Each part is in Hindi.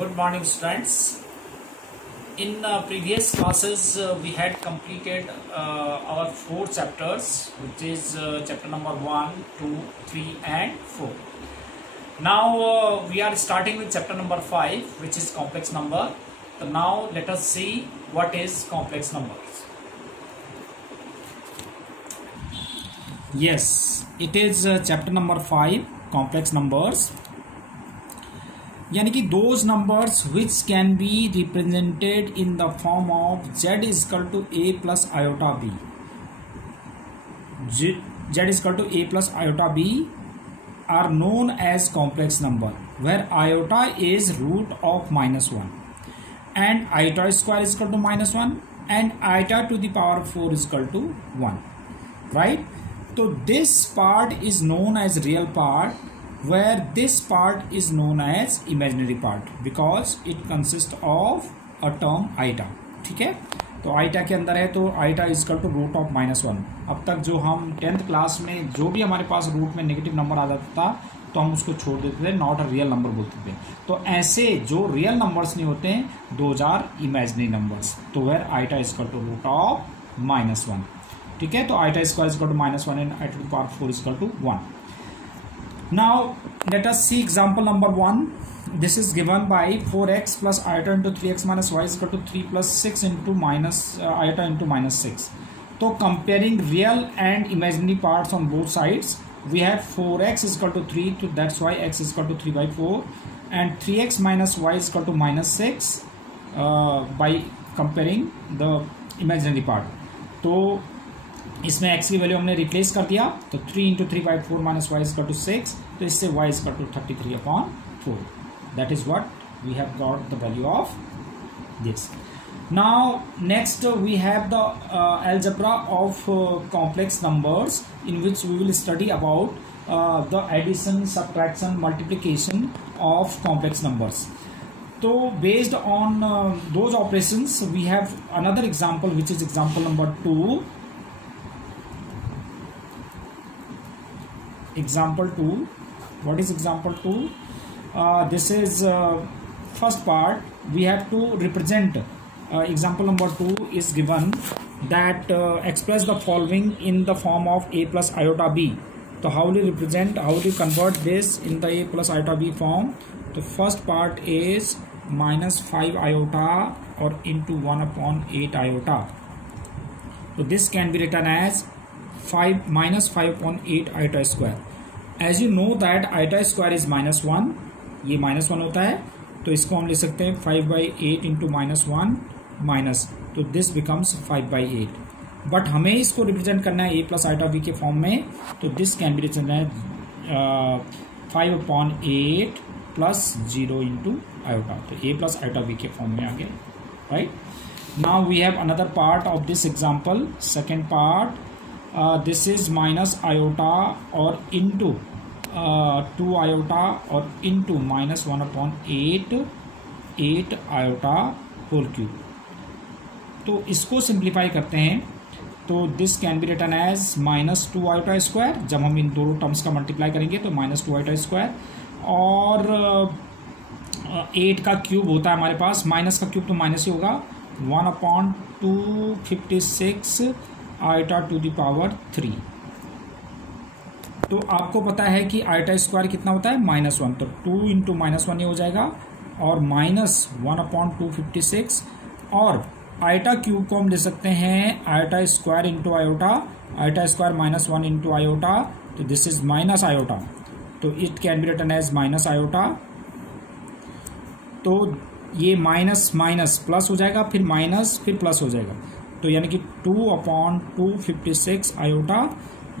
Good morning, students. In previous classes, we had completed our 4 chapters, which is chapter number 1, 2, 3, and 4. Now we are starting with chapter number 5, which is complex number. So now let us see what is complex numbers. Yes, it is chapter number 5, complex numbers. यानी कि those numbers which can be represented in the form of z is equal to a plus iota b. Z is equal to a plus iota b are known as complex number, where iota is root of -1 and iota square is equal to -1 and iota to the power 4 is equal to 1. Right? So this part is known as real part, where this part is known as imaginary part because it consists of a term iota. ठीक है, तो iota के अंदर है तो iota is equal to root of -1. अब तक जो हम 10th क्लास में जो भी हमारे पास रूट में नेगेटिव नंबर आ जाता था तो हम उसको छोड़ देते थे, नॉट अ रियल नंबर बोलते थे. तो ऐसे जो रियल नंबर्स नहीं होते हैं दोज आर इमेजिनरी नंबर्स. तो where iota is equal to root of -1. ठीक है, तो iota square is equal to -1 and iota to the power 4 is equal to 1. Now let us see example number 1. This is given by 4x plus iota into 3x minus y is equal to 3 plus 6 into iota into -6. So comparing real and imaginary parts on both sides, we have 4x is equal to 3, so that's why x is equal to 3 by 4, and 3x minus y is equal to -6 by comparing the imaginary part. तो इसमें x की वैल्यू हमने रिप्लेस कर दिया तो 3 into 3 by 4 minus y is to 6, तो इससे y is to 33/4. That is what we have got the value of this. Now next we have the algebra of complex numbers in which we will study about the addition, subtraction, multiplication of complex numbers. तो based on those operations we have another example which is example number 2. Example 2. What is example 2? This is first part. We have to represent example number 2 is given that express the following in the form of a plus iota b. So how will you represent, how will you convert this in the a plus iota b form? The first part is -5 iota or into 1/8 iota. So this can be written as -5/8 iota square. As you know that iota square is -1, ये -1 होता है तो इसको हम ले सकते हैं 5/8 इंटू -1 माइनस, तो दिस बिकम्स 5/8. बट हमें इसको रिप्रेजेंट करना है a प्लस आइटा b के फॉर्म में, तो this can be represent 5/8 plus 0 into iota, तो a प्लस आइटा b के फॉर्म में आ गया. Right, now we have another part of this example. Second part, this is minus iota or into 2 iota or into -1/8 iota whole cube. तो इसको सिंप्लीफाई करते हैं तो this can be written as -2 iota square. जब हम इन दोनों टर्म्स का मल्टीप्लाई करेंगे तो -2 iota स्क्वायर, और 8 का क्यूब होता है हमारे पास, माइनस का क्यूब तो माइनस ही होगा, 1/256 आइटा टू द पावर 3. तो आपको पता है कि आइटा स्क्वायर कितना होता है -1, तो 2 इंटू -1 ये हो जाएगा और -1/256, और आइटा क्यूब को हम ले सकते हैं iota square into iota, iota square -1 into iota, तो दिस इज माइनस आयोटा, तो it can be written as minus iota. तो ये माइनस माइनस प्लस हो जाएगा, फिर माइनस, फिर प्लस हो जाएगा, तो यानी कि 2/256 आयोटा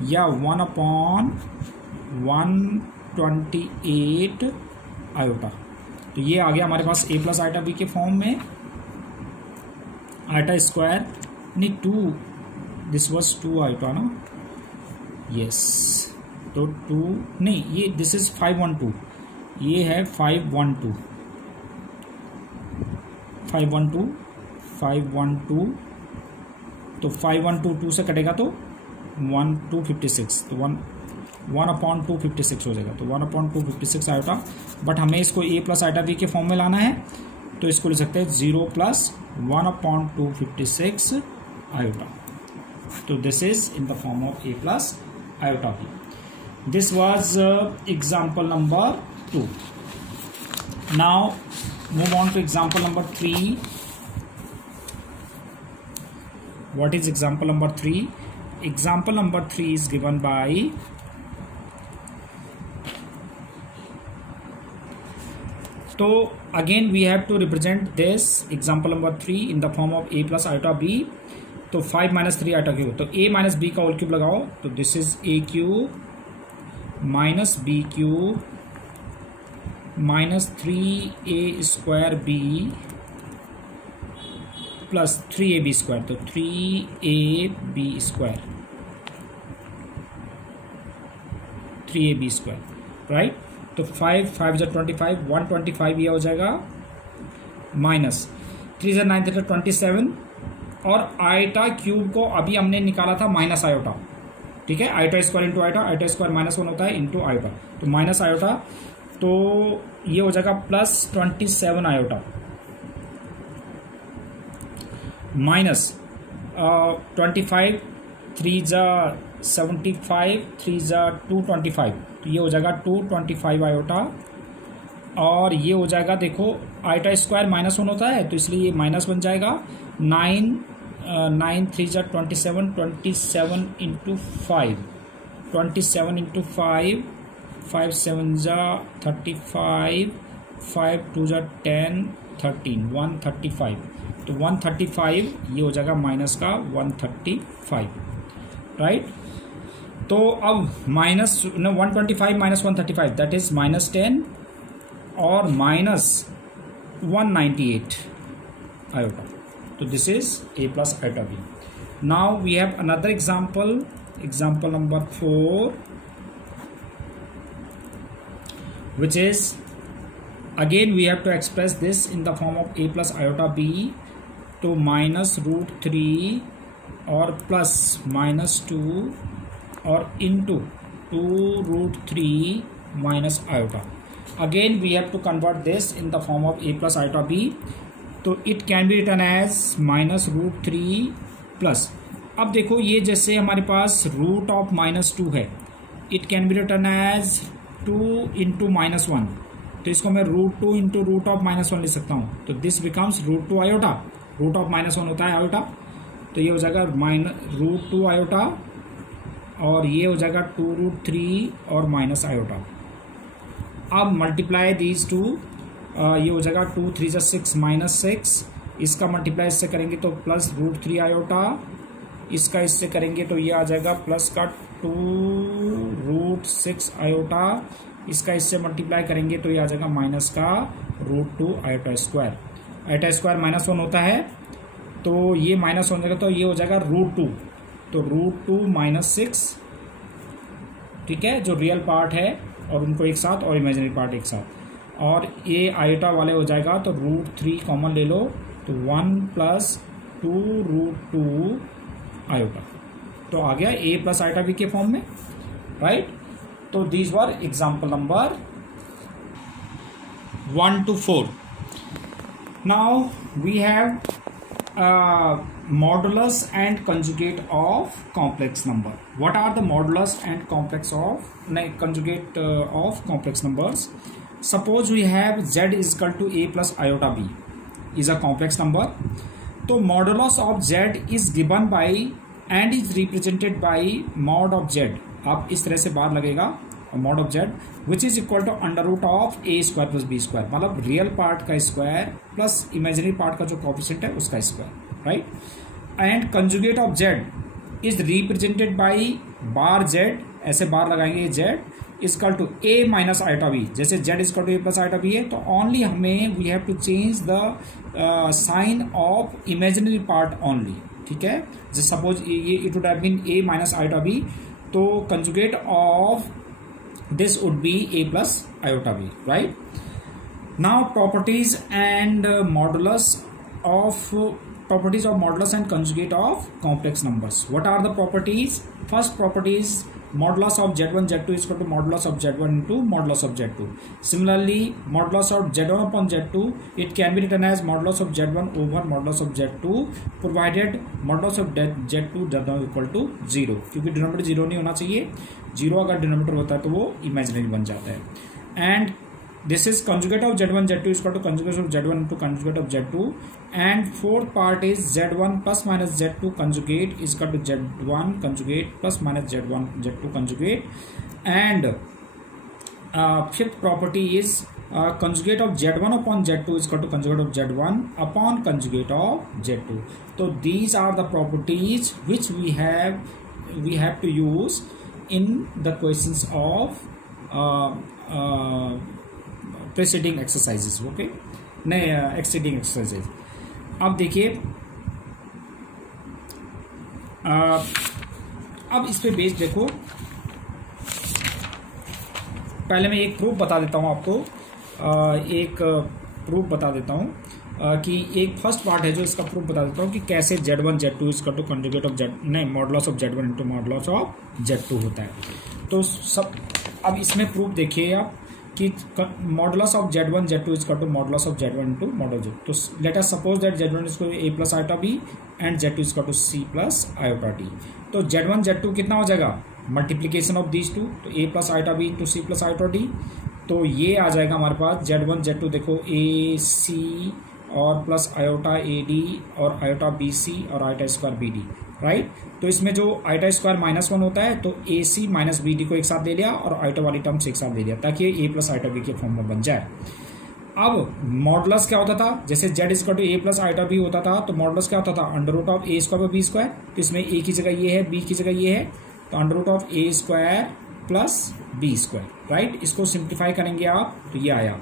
या 1/128 आयोटा. तो ये आ गया हमारे पास a प्लस आइटा b के फॉर्म में. आइटा स्क्वायर नहीं 2, दिस वाज 2 आयोटा ना, यस, तो 2 नहीं, ये दिस इज 512, ये है 512 तो 512 2 से कटेगा तो 1256, तो 1/256 हो जाएगा, तो 1/256 आयोटा। बट हमें इसको a प्लस आयोटा b के फॉर्म में लाना है, तो इसको लिख सकते हैं 0 + 1/256 आयोटा। तो this is in the form of a plus iota b. This was example number 2. Now move on to example number 3. What is example number 3? Example number 3 is given by so again we have to represent this example number 3 in the form of a plus iota b. तो 5 - 3 आयोटा क्यूब, तो a - b का होल क्यूब लगाओ, तो this is a cube minus b cube minus 3a² b plus 3ab², तो 3ab², राइट। तो 5 × 5 = 25, 125 ये हो जाएगा, माइनस 3 × 9 = 27, और आयोटा क्यूब को अभी हमने निकाला था माइनस आयोटा, ठीक है। आयोटा² इंटू आयोटा, आयोटा² -1 होता है इंटू आयोटा, तो माइनस आयोटा, तो ये हो जाएगा प्लस 27 आयोटा माइनस 25, 3 × 75, 3 × 225, तो ये हो जाएगा 225 आयोटा। और ये हो जाएगा, देखो आयोटा² -1 होता है, तो इसलिए ये माइनस बन जाएगा। 9 3 × 27, 27 × 5, 27 × 5, 5 7 × 35, 5 2 × 10, 13, 135, तो 135 ये हो जाएगा माइनस का 135, राइट। तो अब माइनस 125 - 135 दैट इज -10 और माइनस 198 आयोटा। तो this is a plus iota b. Now we have another example, example number 4, which is again we have to express this in the form of a plus iota b, to -√3 और प्लस -2 और into 2√3 minus iota. Again we have to convert this in the form of a plus iota b. तो it can be return as -√3 plus, अब देखो ये जैसे हमारे पास रूट ऑफ -2 है, it can be return as 2 × -1, तो इसको मैं √2 × रूट ऑफ -1 लिख सकता हूँ, तो this becomes √2 iota, root of -1 होता है आयोटा, तो ये हो जाएगा √2 आयोटा, और ये हो जाएगा 2√3 और माइनस आयोटा। अब मल्टीप्लाई दीज टू, ये हो जाएगा 2 3 × 6 -6, इसका मल्टीप्लाई इससे करेंगे तो प्लस √3 आयोटा, इसका इससे करेंगे तो ये आ जाएगा प्लस का 2√6 आयोटा, इसका इससे मल्टीप्लाई करेंगे तो ये आ जाएगा माइनस का √2 आयोटा²। आयोटा² -1 होता है, तो ये माइनस हो जाएगा, तो ये हो जाएगा √2, तो √2 - 6, ठीक है, जो रियल पार्ट है और उनको एक साथ और इमेजिनरी पार्ट एक साथ, और ये आयोटा वाले हो जाएगा, तो √3 कॉमन ले लो, तो 1 + 2√2 आयोटा, तो आ गया a प्लस आयोटा b के फॉर्म में, राइट। तो these were example number 1 to 4. Now we have modulus and conjugate of complex number. What are the modulus and conjugate of complex numbers? Suppose we have z is equal to a plus iota b is a complex number. तो modulus of z is given by and is represented by mod of z. आप इस तरह से बार लगेगा mod of z which is equal to √ of a² plus b², मतलब रियल पार्ट का स्क्वायर प्लस इमेजिनरी पार्ट का जो कोफिशिएंट है उसका square, right. And conjugate of z is represented by bar z, ऐसे बार लगाएंगे z equal to a minus iota b, जैसे z equal to a plus iota b है, तो ओनली हमें we have to change the sign of imaginary part only, ठीक है। जैसे सपोज ये it would have been a minus iota b, तो conjugate of this would be a plus iota b, right? Now properties and modulus and conjugate of complex numbers. What are the properties? First property is modulus of z1 z2 is equal to modulus of z1 into modulus of z2. Similarly, modulus of z1 upon z2, it can be written as modulus of z1 over modulus of z2 provided modulus of z2 does not equal to 0, क्योंकि डिनोमिनेटर 0 नहीं होना चाहिए. 0 अगर डिनोमिनेटर होता है तो वो इमेजिनरी बन जाता है. And this is conjugate of z1 z2 is equal to conjugate of z1 into conjugate of z2, and fourth part is z1 plus minus z2 conjugate is equal to z1 conjugate plus minus z1 z2 conjugate, and fifth property is conjugate of z1 upon z2 is equal to conjugate of z1 upon conjugate of z2. So these are the properties which we have to use in the questions of presiding exercises. Okay, नहीं एक्सीडिंग एक्सरसाइजेज. अब देखिए, अब इस पे बेस देखो. पहले मैं एक प्रूफ बता देता हूँ आपको. एक प्रूफ बता देता हूँ कि एक फर्स्ट पार्ट है जो इसका प्रूफ बता देता हूँ कि कैसे z1 z2 इसका to conjugate of modulus of z1 into modulus of z2 होता है. तो सब अब इसमें प्रूफ देखिए आप कि modulus of z1 z2 is equal to modulus of z1 into modulus z2. तो let us suppose that z1 is equal to a plus iota b and z2 is equal to c plus iota d. तो z1 z2 कितना हो जाएगा? Multiplication of these two. तो a plus iota b into c plus iota d. तो ये आ जाएगा हमारे पास z1 z2 देखो a c और प्लस आयोटा ए डी और आयोटा बी सी और iota square b d. Right. तो इसमें जो आयोटा स्क्वायर -1 होता है तो a c minus b d को एक साथ ले लिया और आयोटा वाली टर्म्स एक साथ ले लिया ताकि ये ए प्लस आयोटा बी के फॉर्म में बन जाए. अब मॉडुलस क्या होता था? जैसे z equal to a plus iota b होता था तो मॉडुलस क्या होता था? Under root of a square b square. तो इसमें ए की जगह ये है, बी की जगह ये है, तो under root of a square plus b square. Right. इसको सिंप्लीफाई करेंगे आप तो ये आया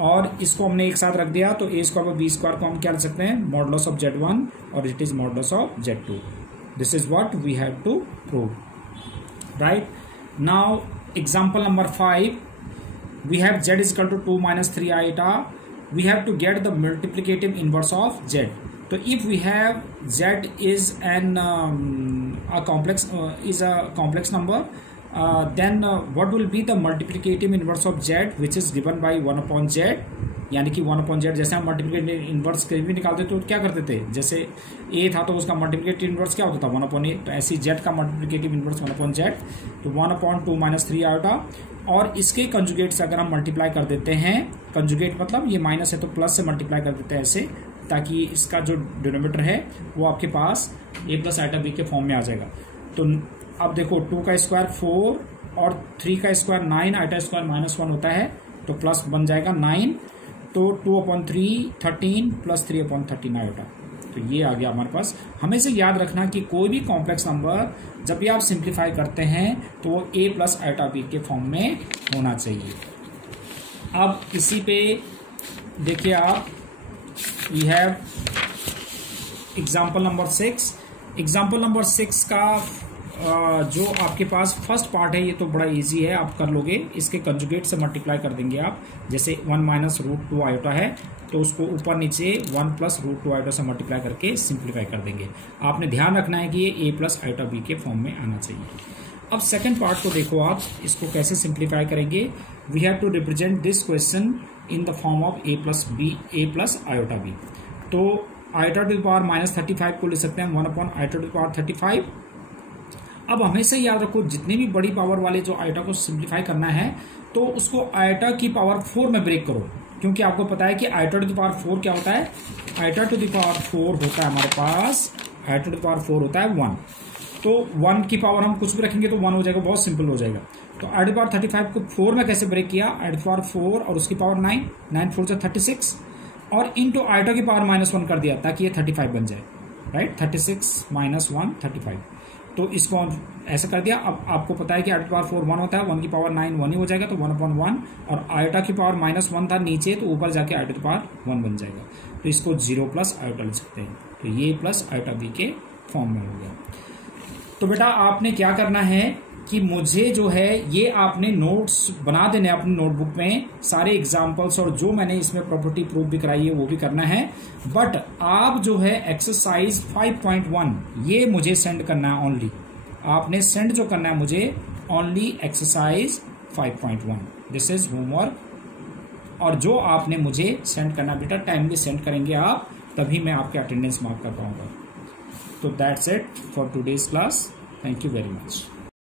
और इसको हमने एक साथ रख दिया तो ए स्क्वायर बी स्क्वायर को हम क्या लिख सकते हैं? मॉडुलस ऑफ z1 और it is modulus of z2. This is what we have to prove. Right. Now example number 5, we have z is equal to 2 minus 3 iota. We have to get the multiplicative inverse of z. So if we have z is a complex number, then what will be the multiplicative inverse of z, which is given by 1 upon z. यानी कि 1 अपॉन जेड. जैसे हम मल्टीप्लिकेटिव इन्वर्स कहीं भी निकालते तो क्या करते थे? जैसे ए था तो उसका मल्टीप्लिकेटिव इन्वर्स क्या होता था? 1 अपॉन ए. तो ऐसी जेड का मल्टीप्लिकेटिव इन्वर्स 1 अपॉन जेड, तो 1 अपॉन 2 माइनस 3 आयोटा. और इसके कंजुगेट से अगर हम मल्टीप्लाई कर देते हैं, कंजुगेट मतलब ये माइनस है तो प्लस से मल्टीप्लाई कर देते हैं ऐसे, ताकि इसका जो डिनोमिनेटर है वो आपके पास ए प्लस आयोटा बी के फॉर्म में आ जाएगा. तो अब देखो 2 का स्क्वायर 4 और 3 का स्क्वायर 9, आयोटा स्क्वायर -1 होता है तो प्लस बन जाएगा 9. तो 2 अपॉन 3 13 प्लस 3 अपॉन 13 आयोटा. तो ये आ गया हमारे पास. हमें से याद रखना कि कोई भी कॉम्प्लेक्स नंबर जब भी आप सिंप्लीफाई करते हैं तो वो ए प्लस आयोटा बी के फॉर्म में होना चाहिए. अब इसी पे देखिए आप, we have example number 6. Example number 6 का जो आपके पास फर्स्ट पार्ट है ये तो बड़ा इजी है, आप कर लोगे. इसके कंजुगेट से मल्टीप्लाई कर देंगे आप. जैसे 1 माइनस रूट 2 आयोटा है तो उसको ऊपर नीचे 1 प्लस रूट 2 आयोटा से मल्टीप्लाई करके सिंप्लीफाई कर देंगे. आपने ध्यान रखना है कि ये ए प्लस आयोटा बी के फॉर्म में आना चाहिए. अब सेकंड पार्ट को देखो आप, इसको कैसे सिंप्लीफाई करेंगे. We have to represent this question in the form of a plus iota b. तो आयोटा टू द पावर -35 को ले सकते हैं 1 upon iota to the power 35. अब हमेशा याद रखो जितनी भी बड़ी पावर वाले जो आयोटा को सिंप्लीफाई करना है तो उसको आयोटा की पावर 4 में ब्रेक करो, क्योंकि आपको पता है कि आयोटा टू द पावर 4 क्या होता है? आयोटा टू द पावर 4 होता है हमारे पास, आयोटा टू द पावर 4 होता है 1. तो 1 की पावर हम कुछ भी रखेंगे तो 1 हो जाएगा, बहुत सिंपल हो जाएगा. तो आयोटा टू द पावर 35 को 4 में कैसे ब्रेक किया? आयोटा टू द पावर 4 और उसकी पावर 9, 9 4 से 36 और इनटू आयोटा की पावर -1 कर दिया ताकि ये 35 बन जाए. राइट. 36 माइनस 1 35. तो इसको ऐसा कर दिया. अब आपको पता है कि आयोटा पावर 4 1 होता है, 1 की पावर 9 1 ही हो जाएगा, तो 1 अपॉन 1 और आयोटा की पावर -1 था नीचे तो ऊपर जाके आयोटा की पावर 1 बन जाएगा. तो इसको 0 प्लस आयोटा लिख सकते हैं. तो ये प्लस आयोटा बी के फॉर्म में हो गया. तो बेटा आपने क्या करना है कि मुझे जो है ये आपने नोट्स बना देने अपनी नोटबुक में, सारे एग्जाम्पल्स और जो मैंने इसमें प्रॉपर्टी प्रूफ भी कराई है वो भी करना है. बट आप जो है एक्सरसाइज 5.1 ये मुझे सेंड करना है ओनली. आपने सेंड जो करना है मुझे only exercise 5.1. This is homework. और जो आपने मुझे सेंड करना बेटा, टाइमली सेंड करेंगे आप, तभी मैं आपके अटेंडेंस मार्क कर पाऊंगा. तो that's it for today's class. Thank you very much.